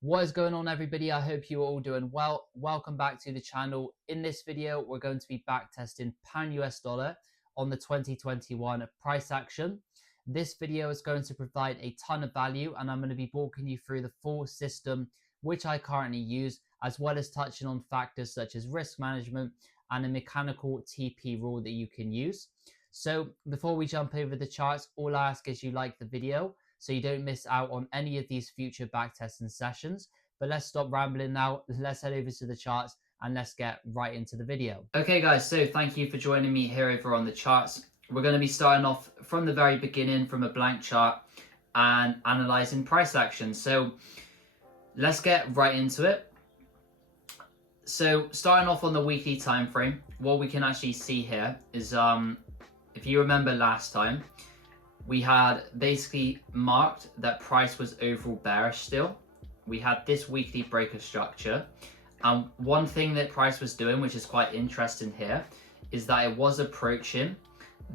What is going on, everybody? I hope you're all doing well. Welcome back to the channel. In this video, we're going to be backtesting pound US dollar on the 2021 price action. This video is going to provide a ton of value, and I'm going to be walking you through the full system which I currently use, as well as touching on factors such as risk management and a mechanical TP rule that you can use. So before we jump over the charts, all I ask is you like the video so you don't miss out on any of these future backtesting sessions. But let's stop rambling now. Let's head over to the charts and let's get right into the video. Okay guys, so thank you for joining me here over on the charts. We're going to be starting off from the very beginning from a blank chart and analyzing price action. So let's get right into it. So starting off on the weekly time frame, what we can actually see here is if you remember last time, we had basically marked that price was overall bearish still. We had this weekly breaker structure. And one thing that price was doing, which is quite interesting here, is that it was approaching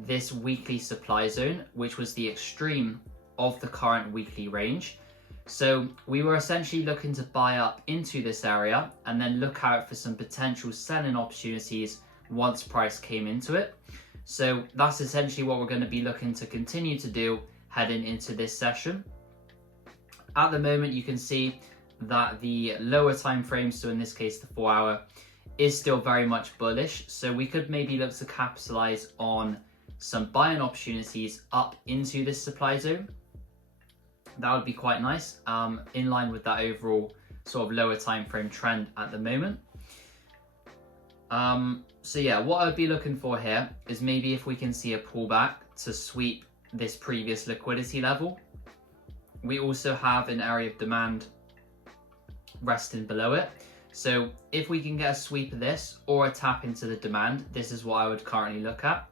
this weekly supply zone, which was the extreme of the current weekly range. So we were essentially looking to buy up into this area and then look out for some potential selling opportunities once price came into it. So that's essentially what we're going to be looking to continue to do heading into this session. At the moment, you can see that the lower time frame, so in this case the 4 hour, is still very much bullish. So we could maybe look to capitalize on some buying opportunities up into this supply zone. That would be quite nice, in line with that overall sort of lower time frame trend at the moment. So yeah, what I'd be looking for here is maybe if we can see a pullback to sweep this previous liquidity level. We also have an area of demand resting below it. So if we can get a sweep of this or a tap into the demand, this is what I would currently look at.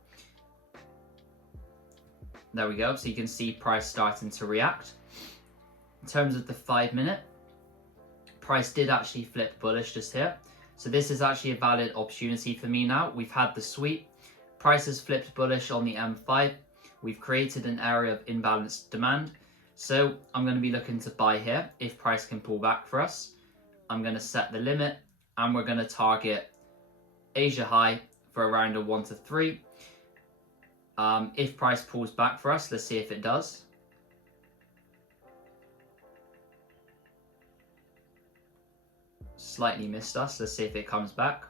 There we go. So you can see price starting to react. In terms of the 5 minute, price did actually flip bullish just here. So this is actually a valid opportunity for me now. We've had the sweep. Price has flipped bullish on the M5. We've created an area of imbalanced demand. So I'm going to be looking to buy here if price can pull back for us. I'm going to set the limit and we're going to target Asia high for around a 1 to 3. If price pulls back for us, let's see if it does. Slightly missed us. Let's see if it comes back.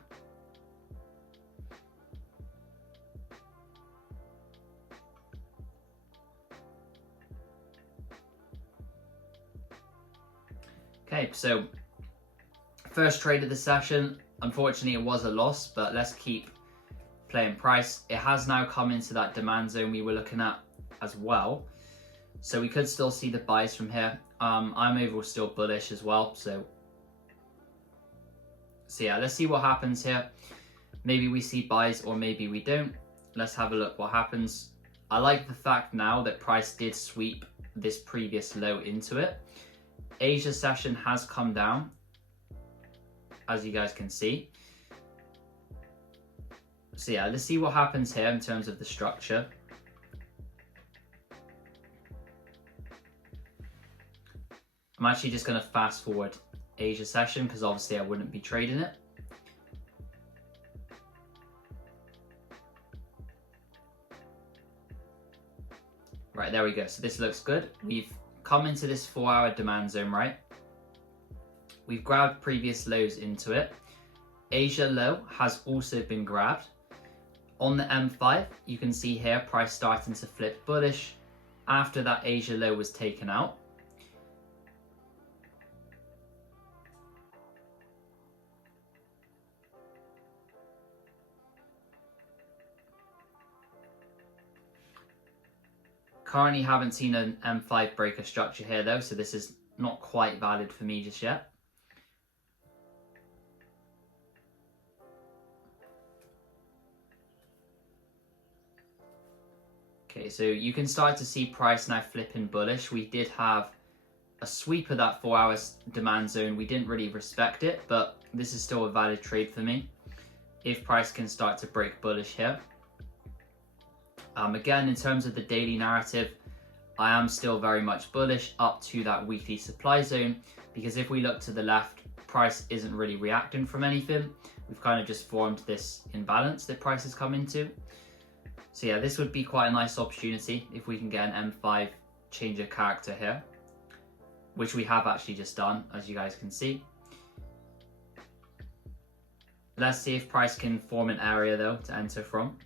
Okay, so first trade of the session. Unfortunately, it was a loss, but let's keep playing price. It has now come into that demand zone we were looking at as well. So we could still see the buys from here. I'm overall still bullish as well. So yeah, let's see what happens here. Maybe we see buys or maybe we don't. Let's have a look what happens. I like the fact now that price did sweep this previous low into it. Asia session has come down, as you guys can see. So yeah, let's see what happens here in terms of the structure. I'm actually just going to fast forward Asia session because obviously I wouldn't be trading it. Right, there we go. So this looks good. We've come into this 4 hour demand zone, right? We've grabbed previous lows into it. Asia low has also been grabbed. On the M5, you can see here price starting to flip bullish after that Asia low was taken out. Currently haven't seen an M5 breaker structure here though, so this is not quite valid for me just yet. Okay, so you can start to see price now flipping bullish. We did have a sweep of that 4 hours demand zone. We didn't really respect it, but this is still a valid trade for me if price can start to break bullish here. Again, in terms of the daily narrative, I am still very much bullish up to that weekly supply zone. because if we look to the left, price isn't really reacting from anything. We've kind of just formed this imbalance that price has come into. So yeah, this would be quite a nice opportunity if we can get an M5 change of character here, which we have actually just done, as you guys can see. Let's see if price can form an area though to enter from.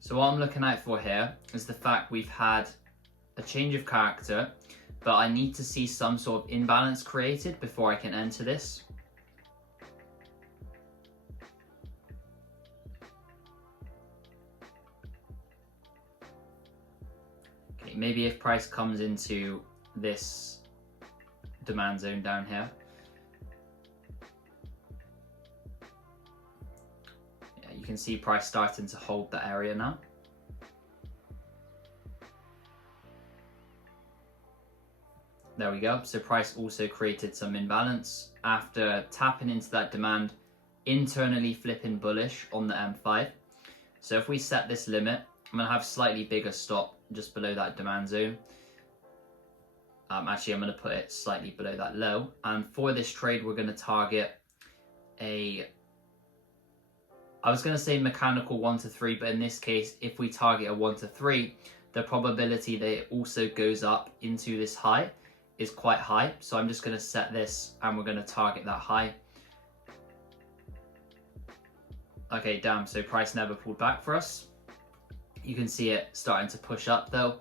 So what I'm looking out for here is the fact we've had a change of character, but I need to see some sort of imbalance created before I can enter this. Okay, maybe if price comes into this demand zone down here. You can see price starting to hold the area now. There we go. So price also created some imbalance after tapping into that demand, internally flipping bullish on the M5. So if we set this limit, I'm going to have slightly bigger stop just below that demand zone. Actually, I'm going to put it slightly below that low. And for this trade, we're going to target a, I was going to say mechanical 1 to 3, but in this case, if we target a 1 to 3, the probability that it also goes up into this high is quite high. So I'm just going to set this and we're going to target that high. Okay, damn, so price never pulled back for us. You can see it starting to push up though.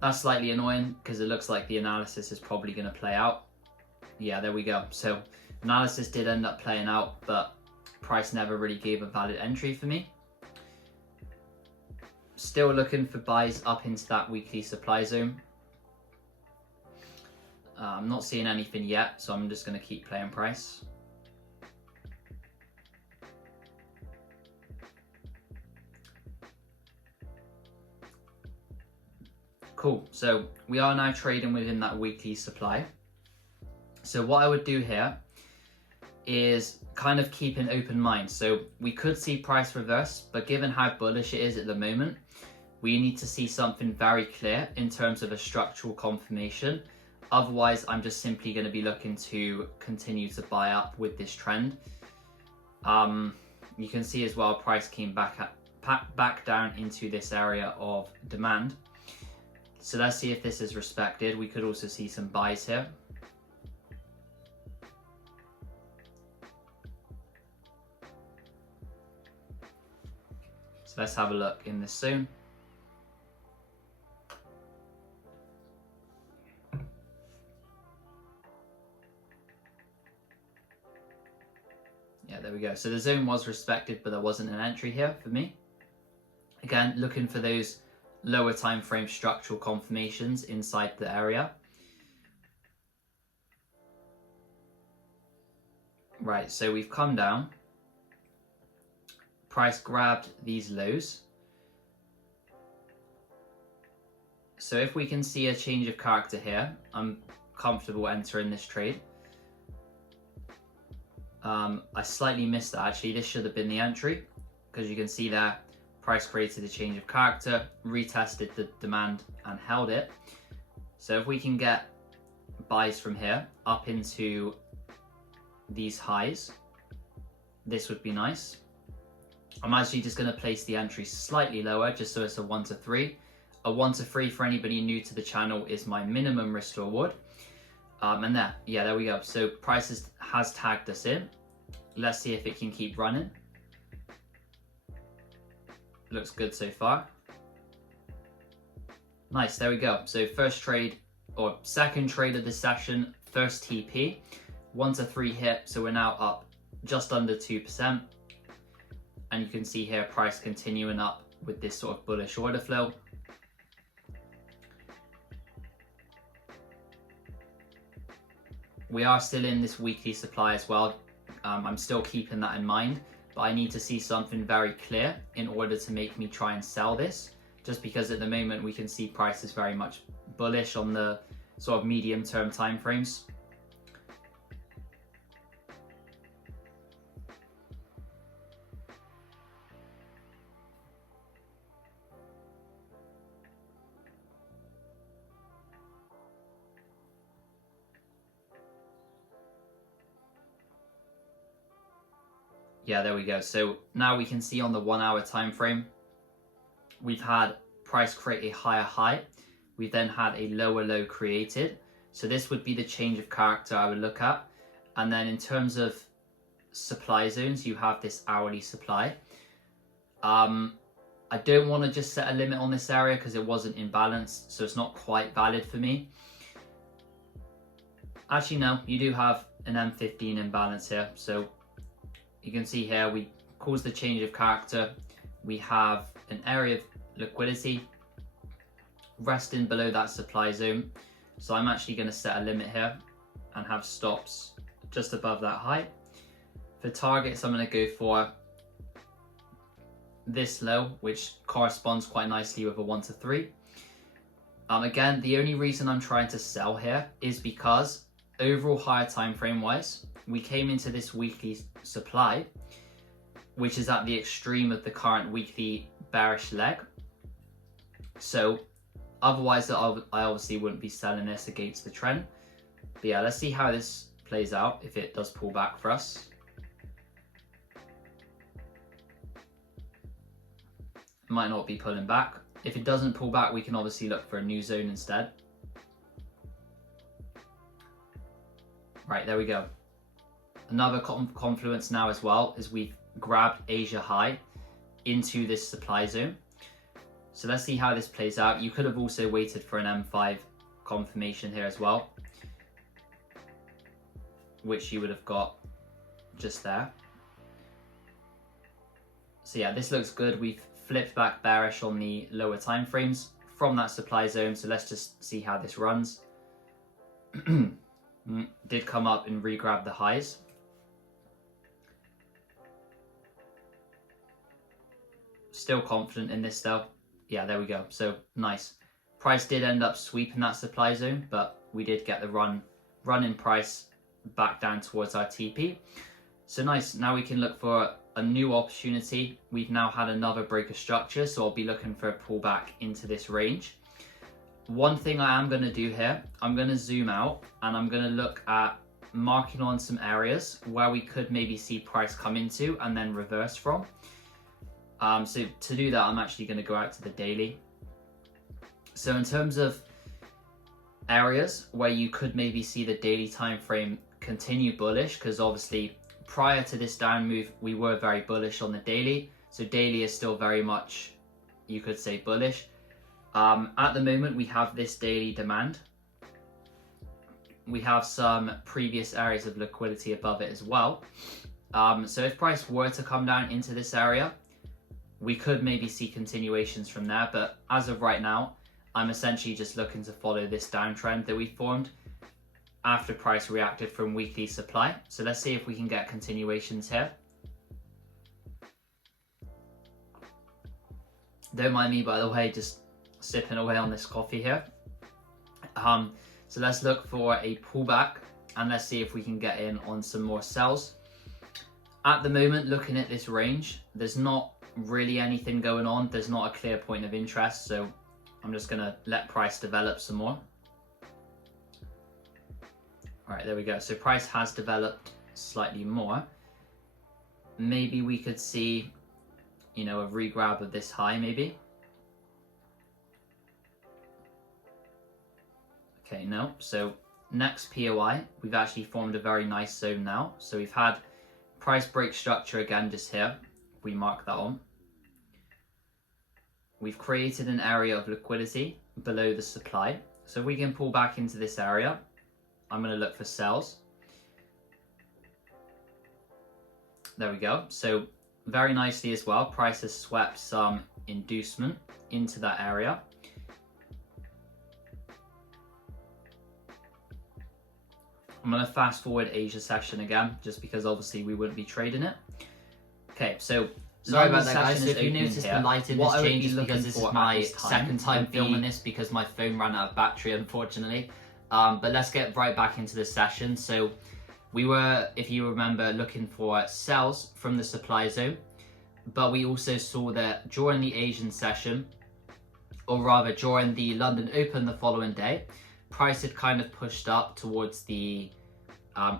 That's slightly annoying because it looks like the analysis is probably going to play out. Yeah, there we go. So analysis did end up playing out, but price never really gave a valid entry for me. Still looking for buys up into that weekly supply zone. I'm not seeing anything yet, so I'm just going to keep playing price. Cool, so we are now trading within that weekly supply. So what I would do here is kind of keep an open mind. So we could see price reverse, but given how bullish it is at the moment, we need to see something very clear in terms of a structural confirmation. Otherwise, I'm just simply going to be looking to continue to buy up with this trend. You can see as well, price came back down into this area of demand. So let's see if this is respected. We could also see some buys here. So let's have a look in this zone. Yeah, there we go. So the zone was respected, but there wasn't an entry here for me. Again, looking for those lower time frame structural confirmations inside the area. Right, so we've come down. Price grabbed these lows. So if we can see a change of character here, I'm comfortable entering this trade. I slightly missed that actually. This should have been the entry, because you can see there, price created a change of character, retested the demand and held it. So if we can get buys from here up into these highs, this would be nice. I'm actually just going to place the entry slightly lower just so it's a 1 to 3. A 1 to 3 for anybody new to the channel is my minimum risk to reward. And there we go. So price has tagged us in. Let's see if it can keep running. Looks good so far. Nice, there we go. So first trade, or second trade of the session, first TP, 1 to 3 hit. So we're now up just under 2%. And you can see here price continuing up with this sort of bullish order flow. We are still in this weekly supply as well. I'm still keeping that in mind, but I need to see something very clear in order to make me try and sell this, just because at the moment we can see price is very much bullish on the sort of medium term time frames. Yeah, there we go. So now we can see on the 1 hour time frame, we've had price create a higher high. We've then had a lower low created. So this would be the change of character I would look at. And then in terms of supply zones, you have this hourly supply. I don't want to just set a limit on this area because it wasn't imbalanced, so it's not quite valid for me. Actually, no, you do have an M15 imbalance here. So you can see here, we cause the change of character. We have an area of liquidity resting below that supply zone. So I'm actually going to set a limit here and have stops just above that high. For targets, I'm going to go for this low, which corresponds quite nicely with a 1 to 3. Again, the only reason I'm trying to sell here is because overall higher time frame wise, we came into this weekly supply, which is at the extreme of the current weekly bearish leg. So otherwise, I obviously wouldn't be selling this against the trend. But yeah, let's see how this plays out if it does pull back for us. Might not be pulling back. If it doesn't pull back, we can obviously look for a new zone instead. Right, there we go. Another confluence now as well is we've grabbed Asia high into this supply zone. So let's see how this plays out. You could have also waited for an M5 confirmation here as well, which you would have got just there. So yeah, this looks good. We've flipped back bearish on the lower time frames from that supply zone. So let's just see how this runs. Did come up and re-grab the highs. Still confident in this though. Yeah, there we go. So nice. Price did end up sweeping that supply zone, but we did get the run in price back down towards our TP. So nice. Now we can look for a new opportunity. We've now had another break of structure, so I'll be looking for a pullback into this range. One thing I am going to do here, I'm going to zoom out and I'm going to look at marking on some areas where we could maybe see price come into and then reverse from. So to do that, I'm actually going to go out to the daily. So in terms of areas where you could maybe see the daily time frame continue bullish, because obviously prior to this down move, we were very bullish on the daily. So daily is still very much, you could say, bullish. At the moment, we have this daily demand. We have some previous areas of liquidity above it as well. So if price were to come down into this area, we could maybe see continuations from there. But as of right now, I'm essentially just looking to follow this downtrend that we formed after price reacted from weekly supply. So let's see if we can get continuations here. Don't mind me, by the way, just sipping away on this coffee here. So let's look for a pullback and let's see if we can get in on some more sells. At the moment, looking at this range, there's not really anything going on. There's not a clear point of interest, so I'm just gonna let price develop some more. All right, there we go. So price has developed slightly more. Maybe we could see, you know, a regrab of this high maybe. Okay, no. So next POI, we've actually formed a very nice zone now. So we've had price break structure again just here. We mark that on. We've created an area of liquidity below the supply. So if we can pull back into this area, I'm going to look for sells. There we go. So very nicely as well, price has swept some inducement into that area. I'm going to fast forward Asia session again, just because obviously we wouldn't be trading it. Okay, so sorry about that, guys. So if you notice the lighting has changed because this is my second time filming this because my phone ran out of battery, unfortunately. But let's get right back into the session. So we were, if you remember, looking for sells from the supply zone, but we also saw that during the Asian session, or rather during the London Open the following day, price had kind of pushed up towards the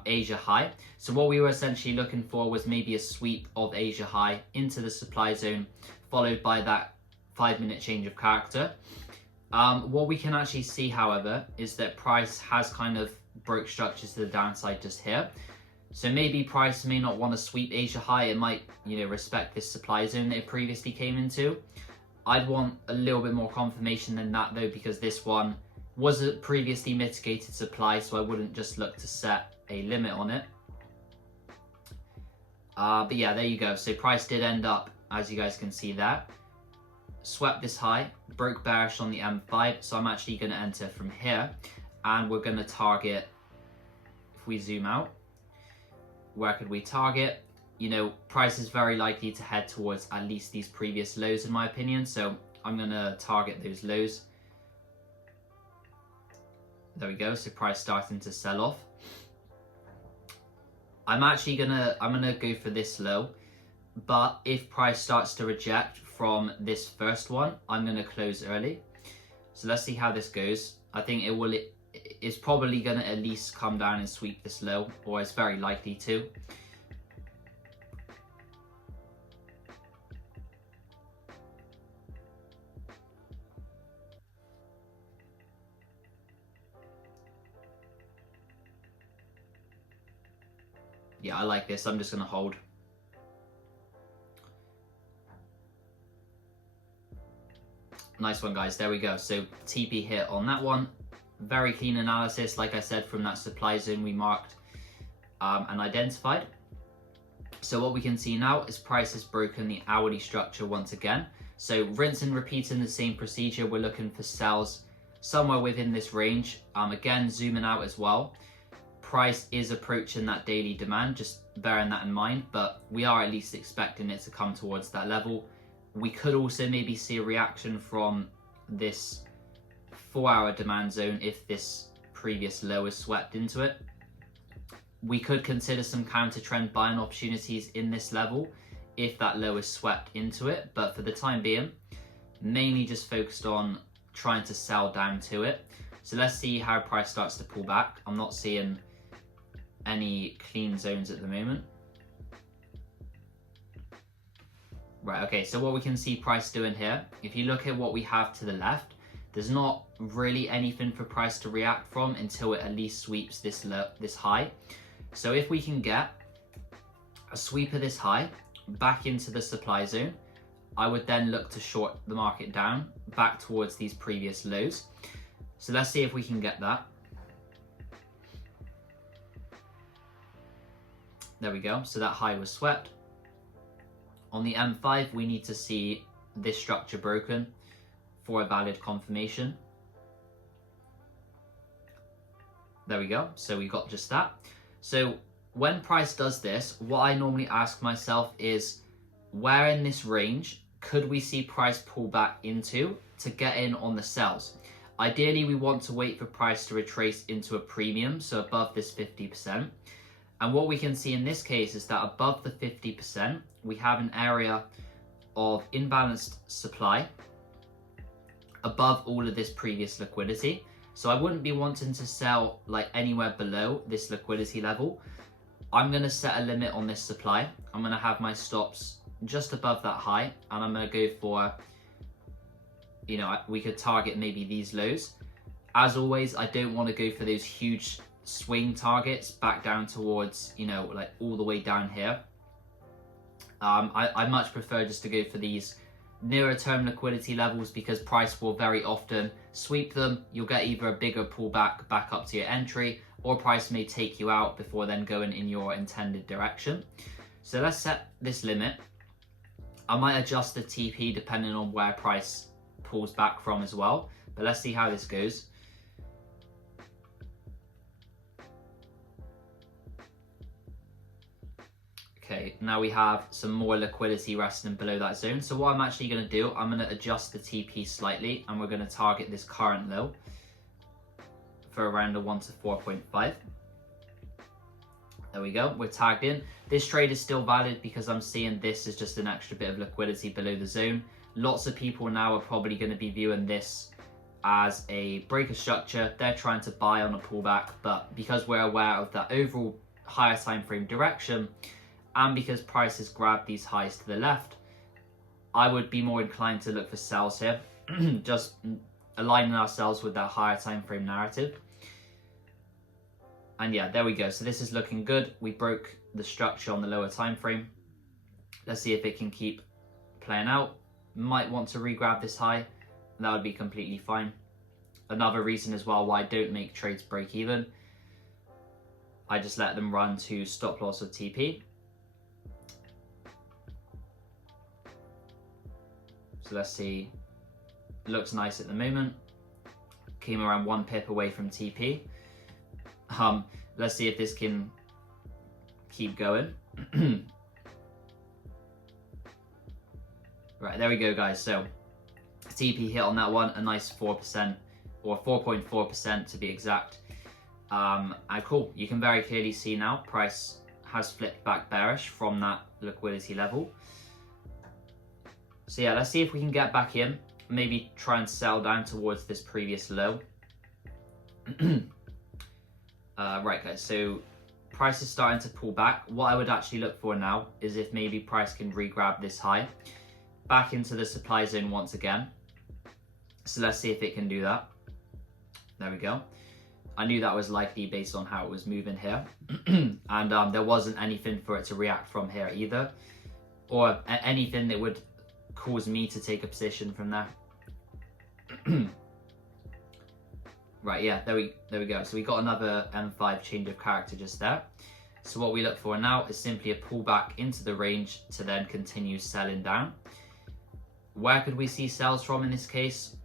Asia high. So what we were essentially looking for was maybe a sweep of Asia high into the supply zone, followed by that 5-minute change of character. What we can actually see, however, is that price has kind of broke structures to the downside just here. So maybe price may not want to sweep Asia high. It might, respect this supply zone that it previously came into. I'd want a little bit more confirmation than that though, because this one was a previously mitigated supply, so I wouldn't just look to set a limit on it. But yeah, there you go. So price did end up, as you guys can see there, swept this high, broke bearish on the M5, so I'm actually going to enter from here, and we're going to target, if we zoom out, where could we target? Price is very likely to head towards at least these previous lows in my opinion, so I'm going to target those lows. There we go, so price starting to sell off. I'm gonna go for this low, but if price starts to reject from this first one, I'm gonna close early. So let's see how this goes. I think it's probably gonna at least come down and sweep this low, or it's very likely to. Yeah, I like this. I'm just going to hold. Nice one, guys. There we go. So TP hit on that one. Very clean analysis, like I said, from that supply zone we marked and identified. So what we can see now is price has broken the hourly structure once again. So rinse and repeat in the same procedure. We're looking for sells somewhere within this range. Again, zooming out as well. Price is approaching that daily demand, just bearing that in mind, but we are at least expecting it to come towards that level. We could also maybe see a reaction from this 4-hour demand zone if this previous low is swept into it. We could consider some counter trend buying opportunities in this level if that low is swept into it, but for the time being, mainly just focused on trying to sell down to it. So let's see how price starts to pull back. I'm not seeing any clean zones at the moment. Right, okay, so what we can see price doing here, if you look at what we have to the left, there's not really anything for price to react from until it at least sweeps this high. So if we can get a sweep of this high back into the supply zone, I would then look to short the market down back towards these previous lows. So let's see if we can get that. There we go. So that high was swept. On the M5, we need to see this structure broken for a valid confirmation. There we go. So we got just that. So when price does this, what I normally ask myself is, where in this range could we see price pull back into to get in on the sells? Ideally, we want to wait for price to retrace into a premium, so above this 50%. And what we can see in this case is that above the 50%, we have an area of imbalanced supply above all of this previous liquidity. So I wouldn't be wanting to sell like anywhere below this liquidity level. I'm going to set a limit on this supply. I'm going to have my stops just above that high, and I'm going to go for, we could target maybe these lows. As always, I don't want to go for those huge swing targets back down towards, like all the way down here. I much prefer just to go for these nearer term liquidity levels, because price will very often sweep them. You'll get either a bigger pullback back up to your entry, or price may take you out before then going in your intended direction. So let's set this limit. I might adjust the TP depending on where price pulls back from as well, but let's see how this goes. Okay, now we have some more liquidity resting below that zone. So what I'm actually going to do, I'm going to adjust the TP slightly, and we're going to target this current low for around a 1 to 4.5. There we go, we're tagged in. This trade is still valid because I'm seeing this as just an extra bit of liquidity below the zone. Lots of people now are probably going to be viewing this as a breaker structure. They're trying to buy on a pullback, but because we're aware of that overall higher time frame direction, and because price has grabbed these highs to the left, I would be more inclined to look for sells here, just aligning ourselves with that higher time frame narrative. And yeah, there we go. So this is looking good. We broke the structure on the lower time frame. Let's see if it can keep playing out. Might want to re-grab this high. That would be completely fine. Another reason as well why I don't make trades break even. I just let them run to stop loss or TP. So let's see. Looks nice at the moment. Came around 1 pip away from TP. Let's see if this can keep going. Right, there we go, guys. So TP hit on that one, a nice 4%, or 4.4% to be exact. And cool, you can very clearly see now price has flipped back bearish from that liquidity level. So yeah, let's see if we can get back in, maybe try and sell down towards this previous low. Right, guys, so price is starting to pull back. What I would actually look for now is if maybe price can re-grab this high back into the supply zone once again. So let's see if it can do that. There we go. I knew that was likely based on how it was moving here. And there wasn't anything for it to react from here either, or anything that would cause me to take a position from there. Right, yeah, there we go. So we got another M5 change of character just there. So what we look for now is simply a pullback into the range to then continue selling down. Where could we see sells from in this case?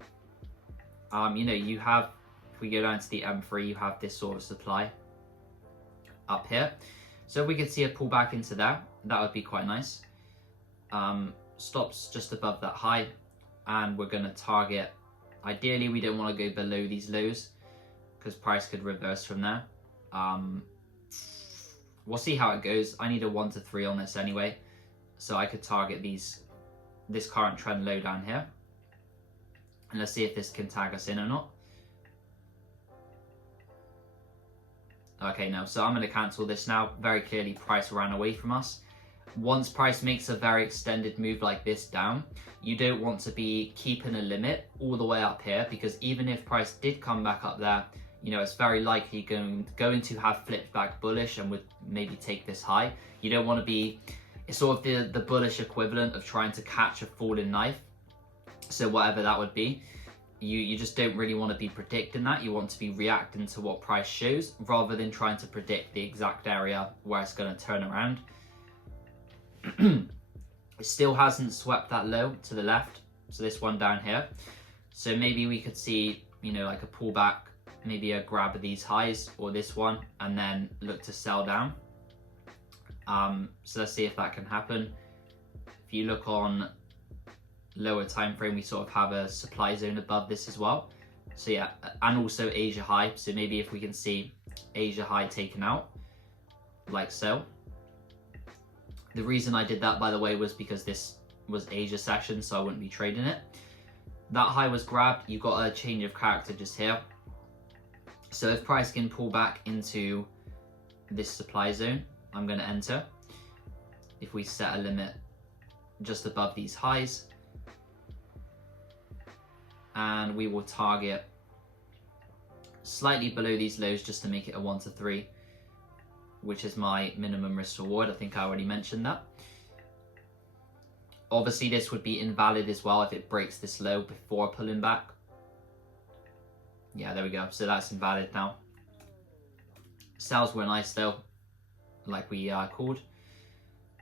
You know, you have, if we go down to the M3, you have this sort of supply up here. So if we could see a pullback into there, that would be quite nice. Stops just above that high, and we're going to target, ideally we don't want to go below these lows because price could reverse from there. We'll see how it goes. I need a 1 to 3 on this anyway, so I could target this current trend low down here, and let's see if this can tag us in or not. Okay, no, so I'm going to cancel this now. Very clearly price ran away from us. Once price makes a very extended move like this down, you don't want to be keeping a limit all the way up here, because even if price did come back up there, you know, it's very likely going to have flipped back bullish and would maybe take this high. You don't want to be, it's sort of the bullish equivalent of trying to catch a falling knife. So whatever that would be, you just don't really want to be predicting that. You want to be reacting to what price shows rather than trying to predict the exact area where it's going to turn around. It still hasn't swept that low to the left, so this one down here. So maybe we could see, you know, like a pullback, maybe a grab of these highs or this one, and then look to sell down. So let's see if that can happen. If you look on lower time frame, we sort of have a supply zone above this as well. So yeah, and also Asia high. So maybe if we can see Asia high taken out, like so. The reason I did that, by the way, was because this was Asia session, so I wouldn't be trading it. That high was grabbed. You got a change of character just here. So if price can pull back into this supply zone, I'm going to enter. If we set a limit just above these highs, and we will target slightly below these lows just to make it a 1 to 3, which is my minimum risk reward. I think I already mentioned that. Obviously this would be invalid as well if it breaks this low before pulling back. Yeah, there we go. So that's invalid now. Sells were nice though, like we called.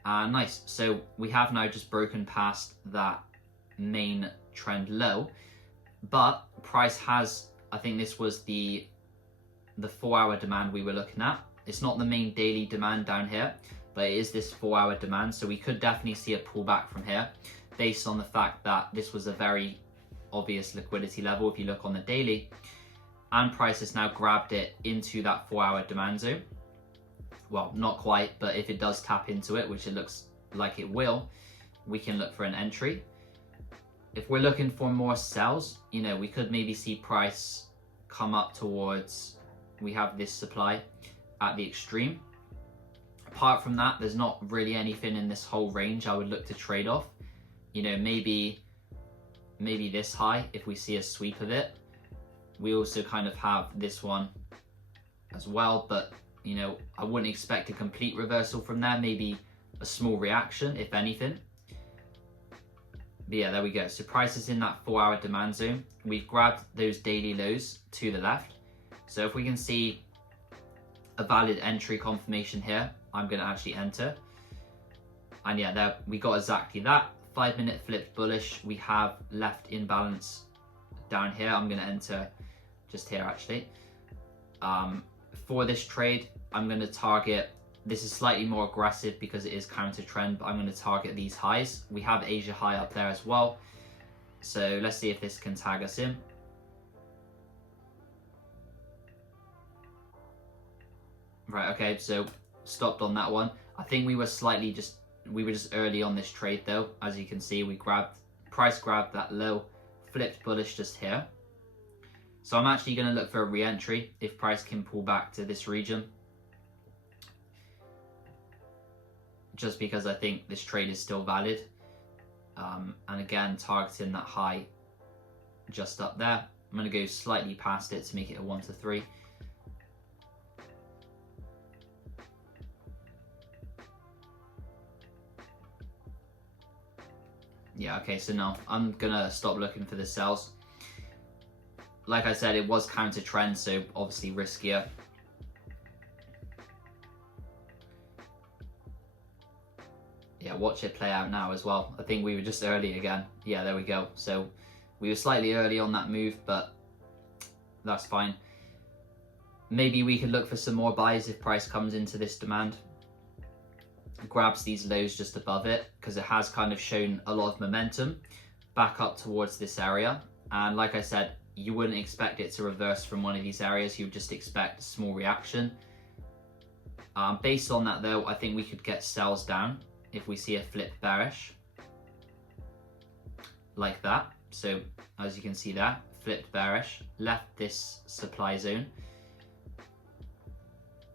Nice. So we have now just broken past that main trend low, but price has, I think this was the 4-hour demand we were looking at. It's not the main daily demand down here, but it is this 4-hour demand. So we could definitely see a pullback from here based on the fact that this was a very obvious liquidity level if you look on the daily, and price has now grabbed it into that 4-hour demand zone. Well, not quite, but if it does tap into it, which it looks like it will, we can look for an entry. if we're looking for more sells, you know, we could maybe see price come up towards, we have this supply at the extreme. Apart from that, there's not really anything in this whole range I would look to trade off. You know, maybe this high if we see a sweep of it. We also kind of have this one as well, but you know, I wouldn't expect a complete reversal from there. Maybe a small reaction, if anything. But yeah, there we go. So price is in that 4-hour demand zone. We've grabbed those daily lows to the left. So if we can see a valid entry confirmation here, I'm going to actually enter. And yeah, there we got exactly that. 5-minute flipped bullish. We have left imbalance down here. I'm going to enter just here actually. For this trade, I'm going to target, this is slightly more aggressive because it is counter trend, but I'm going to target these highs. We have Asia high up there as well. So let's see if this can tag us in. Right, okay, so stopped on that one. I think we were just early on this trade though. As you can see, price grabbed that low, flipped bullish just here. So I'm actually going to look for a re-entry if price can pull back to this region. Just because I think this trade is still valid. And again, targeting that high just up there. I'm going to go slightly past it to make it a 1 to 3. Yeah, okay, so no, I'm going to stop looking for the sells. Like I said, it was counter trend, so obviously riskier. Yeah, watch it play out now as well. I think we were just early again. Yeah, there we go. So we were slightly early on that move, but that's fine. Maybe we could look for some more buys if price comes into this demand. Grabs these lows just above it, because it has kind of shown a lot of momentum back up towards this area. And like I said, you wouldn't expect it to reverse from one of these areas. You would just expect a small reaction. Based on that though, I think we could get sells down if we see a flip bearish like that. So as you can see there, flipped bearish, left this supply zone.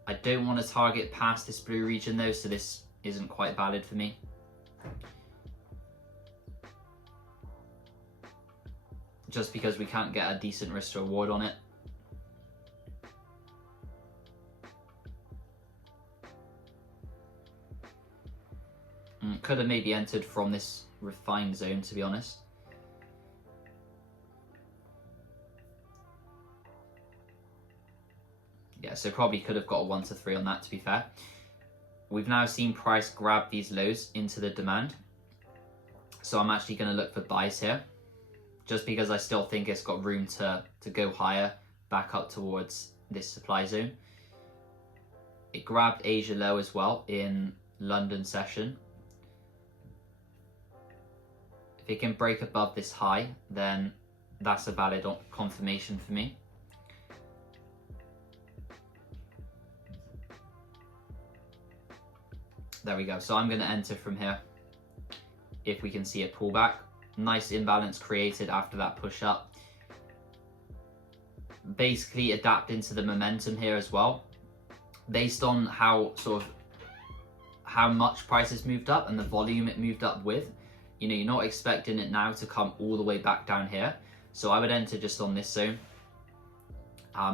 I don't want to target past this blue region though, so this isn't quite valid for me. Just because we can't get a decent risk to reward on it. Could have maybe entered from this refined zone, to be honest. Yeah, so probably could have got a 1 to 3 on that, to be fair. We've now seen price grab these lows into the demand. So I'm actually going to look for buys here. Just because I still think it's got room to go higher, back up towards this supply zone. It grabbed Asia low as well in London session. If it can break above this high, then that's a valid confirmation for me. There we go. So I'm going to enter from here if we can see a pullback. Nice imbalance created after that push up. Basically adapt into the momentum here as well. Based on how much price has moved up and the volume it moved up with. You know, you're not expecting it now to come all the way back down here. So I would enter just on this zone.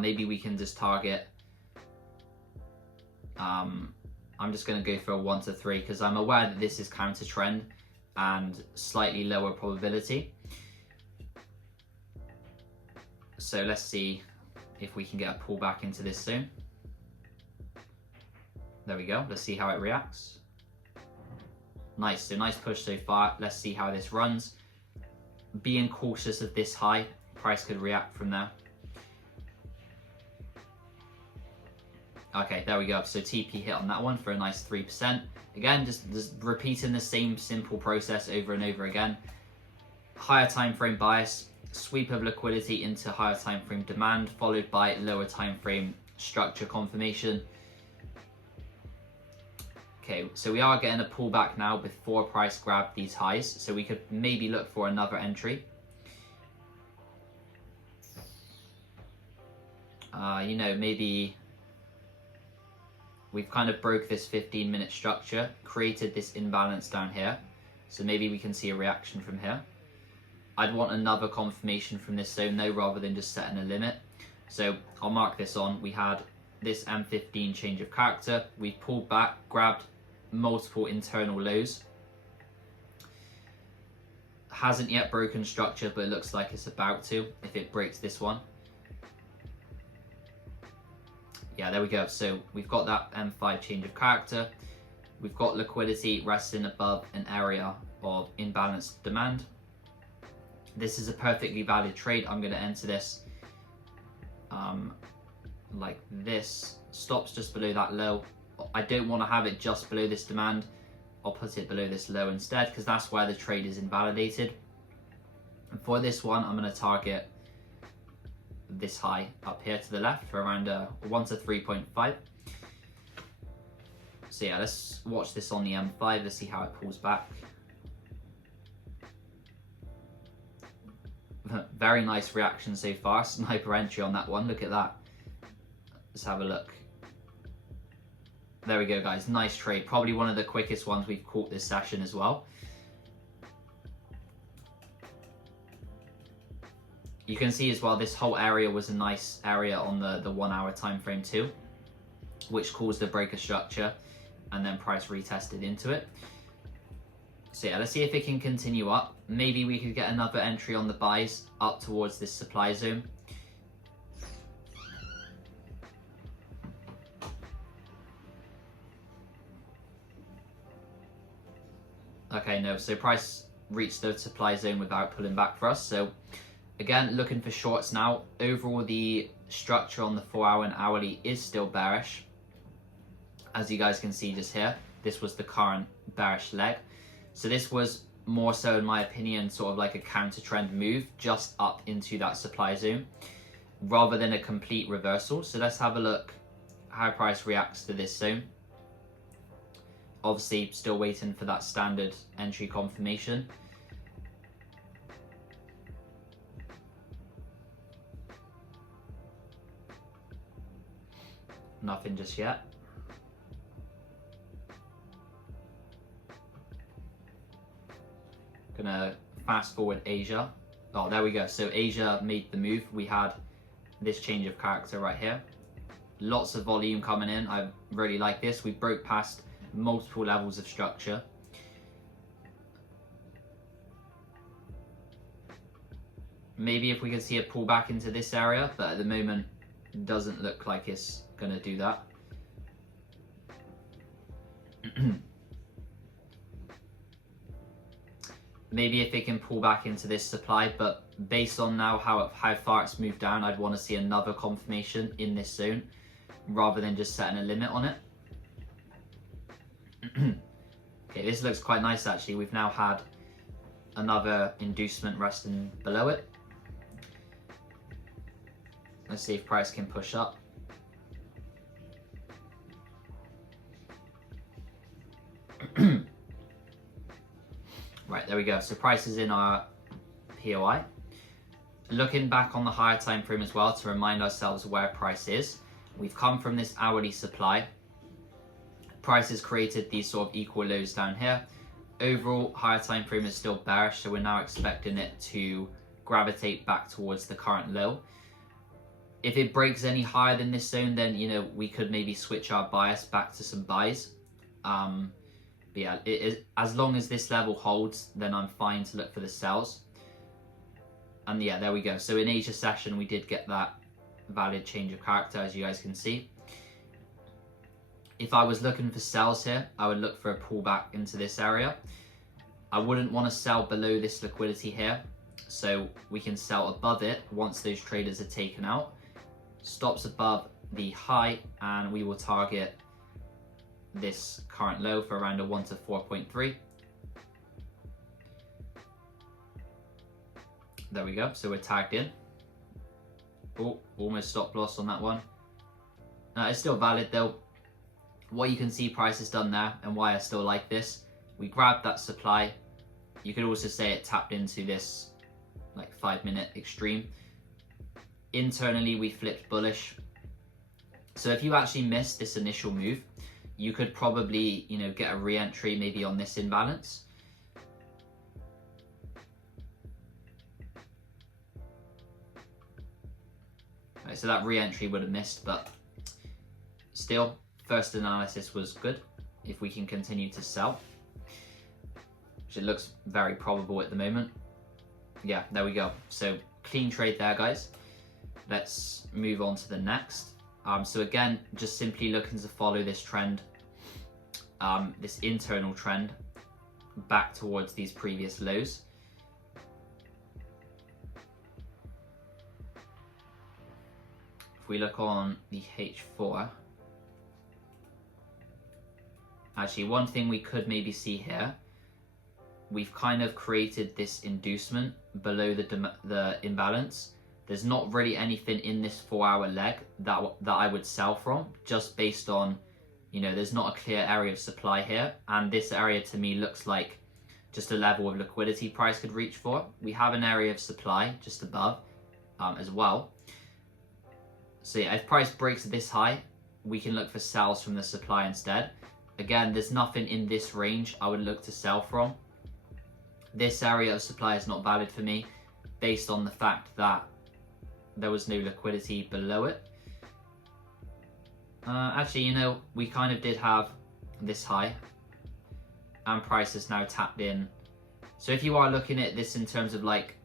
Maybe we can just target. I'm just going to go for a 1 to 3 because I'm aware that this is counter trend and slightly lower probability. So let's see if we can get a pullback into this zone. There we go. Let's see how it reacts. Nice. So nice push so far. Let's see how this runs. Being cautious of this high, price could react from there. Okay, there we go. So TP hit on that one for a nice 3%. Again, just repeating the same simple process over and over again. Higher time frame bias, sweep of liquidity into higher time frame demand, followed by lower time frame structure confirmation. Okay, so we are getting a pullback now before price grabbed these highs, so we could maybe look for another entry. You know, maybe we've kind of broke this 15-minute structure, created this imbalance down here, so maybe we can see a reaction from here. I'd want another confirmation from this zone though, rather than just setting a limit. So I'll mark this on. We had this M15 change of character. We pulled back, grabbed multiple internal lows. Hasn't yet broken structure, but it looks like it's about to if it breaks this one. Yeah, there we go. So we've got that M5 change of character. We've got liquidity resting above an area of imbalanced demand. This is a perfectly valid trade. I'm going to enter this like this. Stops just below that low. I don't want to have it just below this demand. I'll put it below this low instead, because that's where the trade is invalidated. And for this one, I'm going to target this high up here to the left for around 1 to 3.5. So yeah, let's watch this on the M5. Let's see how it pulls back. Very nice reaction so far. Sniper entry on that one. Look at that. Let's have a look. There we go, guys. Nice trade. Probably one of the quickest ones we've caught this session as well. You can see as well, this whole area was a nice area on the 1 hour time frame too, which caused the breaker structure, and then price retested into it. So yeah, let's see if it can continue up. Maybe we could get another entry on the buys up towards this supply zone. Okay, no, so price reached the supply zone without pulling back for us. So again, looking for shorts now. Overall, the structure on the 4 hour and hourly is still bearish. As you guys can see just here, this was the current bearish leg. So this was more so, in my opinion, sort of like a counter trend move just up into that supply zone rather than a complete reversal. So let's have a look how price reacts to this zone. Obviously, still waiting for that standard entry confirmation. Nothing just yet. Gonna fast forward Asia. Oh, there we go. So Asia made the move. We had this change of character right here. Lots of volume coming in. I really like this. We broke past multiple levels of structure. Maybe if we can see a pullback into this area, but at the moment it doesn't look like it's gonna do that. Maybe if it can pull back into this supply, but based on now how far it's moved down, I'd want to see another confirmation in this zone rather than just setting a limit on it. Okay, this looks quite nice actually. We've now had another inducement resting below it. Let's see if price can push up. Right, there we go. So price is in our POI. Looking back on the higher time frame as well to remind ourselves where price is. We've come from this hourly supply. Price has created these sort of equal lows down here. Overall, higher time frame is still bearish, so we're now expecting it to gravitate back towards the current low. If it breaks any higher than this zone, then we could maybe switch our bias back to some buys. But yeah, as long as this level holds, then I'm fine to look for the sells. And yeah, there we go. So in Asia session, we did get that valid change of character, as you guys can see. If I was looking for sells here, I would look for a pullback into this area. I wouldn't want to sell below this liquidity here, so we can sell above it once those traders are taken out. Stops above the high, and we will target this current low for around a 1 to 4.3. There we go. So we're tagged in. Oh, almost stop loss on that one. It's still valid though. what you can see price has done there and why I still like this, we grabbed that supply. You could also say it tapped into this like 5-minute extreme. Internally, we flipped bullish. So if you actually missed this initial move, you could probably, you know, get a re-entry maybe on this imbalance. Right, so that re-entry would have missed, but still, first analysis was good. If we can continue to sell, which it looks very probable at the moment. Yeah, there we go. So clean trade there, guys. Let's move on to the next. So again, just simply looking to follow this trend, this internal trend back towards these previous lows. If we look on the H4, actually one thing we could maybe see here, we've kind of created this inducement below the imbalance. There's not really anything in this 4-hour leg that I would sell from, just based on, you know, there's not a clear area of supply here, and this area to me looks like just a level of liquidity price could reach for. We have an area of supply just above as well. So yeah, if price breaks this high, we can look for sells from the supply instead. Again, there's nothing in this range I would look to sell from. This area of supply is not valid for me based on the fact that there was no liquidity below it. Actually, you know, we kind of did have this high and price is now tapped in. So if you are looking at this in terms of like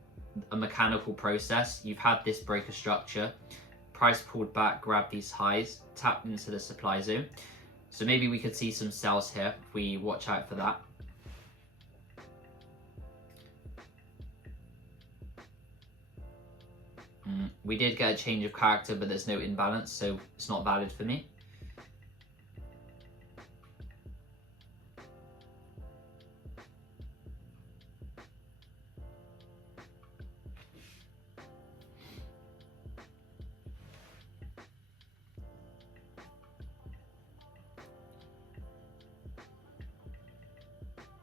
a mechanical process, you've had this breaker structure, price pulled back, grabbed these highs, tapped into the supply zone. So maybe we could see some sells here if we watch out for that. We did get a change of character, but there's no imbalance, so it's not valid for me.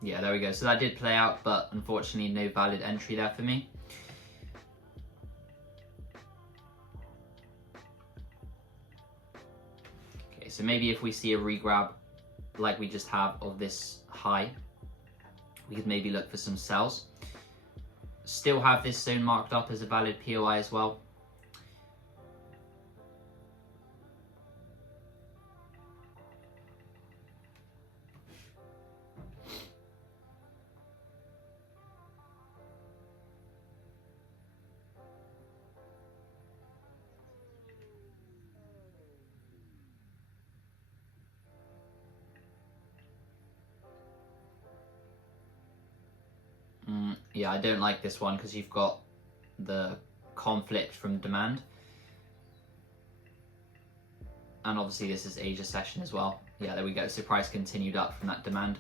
Yeah, there we go. So that did play out, but unfortunately no valid entry there for me. Okay, so maybe if we see a regrab like we just have of this high, we could maybe look for some sells. Still have this zone marked up as a valid POI as well. Yeah, I don't like this one because you've got the conflict from demand. And obviously this is Asia session as well. Yeah, there we go. So price continued up from that demand.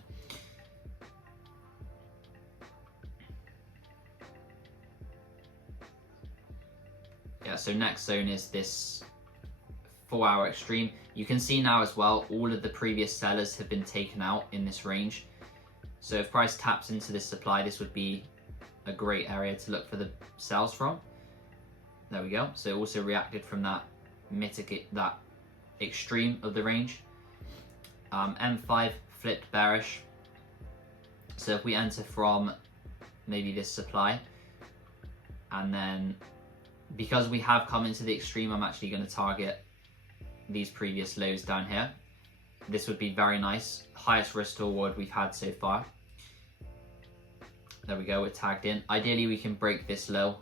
Yeah, so next zone is this 4-hour extreme. You can see now as well, all of the previous sellers have been taken out in this range. So if price taps into this supply, this would be a great area to look for the sells from. There we go. So it also reacted from that that extreme of the range. M5 flipped bearish. So if we enter from maybe this supply, and then because we have come into the extreme, I'm actually going to target these previous lows down here. This would be very nice. Highest risk to reward we've had so far. There we go, we're tagged in. Ideally we can break this low.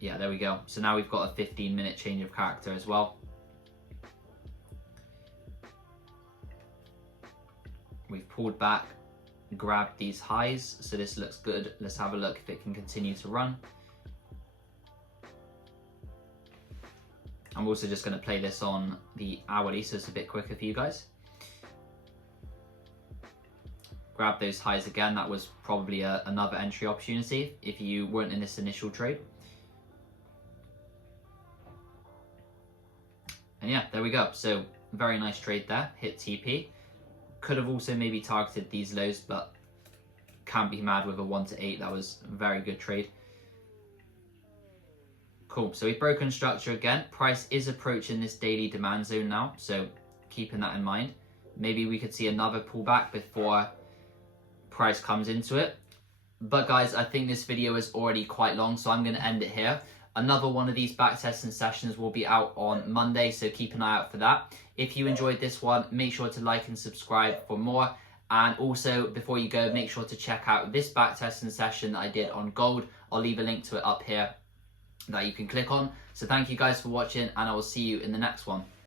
Yeah, there we go. So now we've got a 15-minute change of character as well. We've pulled back, grabbed these highs, so this looks good. Let's have a look if it can continue to run. I'm also just going to play this on the hourly, so it's a bit quicker for you guys. Grab those highs again. That was probably another entry opportunity if you weren't in this initial trade. And yeah, there we go. So Very nice trade there, hit TP. Could have also maybe targeted these lows, but can't be mad with a 1 to 8. That was a very good trade. Cool, so we've broken structure again. Price is approaching this daily demand zone now, so keeping that in mind. Maybe we could see another pullback before price comes into it. But guys, I think this video is already quite long, so I'm going to end it here. Another one of these backtesting sessions will be out on Monday, so keep an eye out for that. If you enjoyed this one, make sure to like and subscribe for more. And also, before you go, make sure to check out this backtesting session that I did on gold. I'll leave a link to it up here that you can click on. So thank you guys for watching, and I will see you in the next one.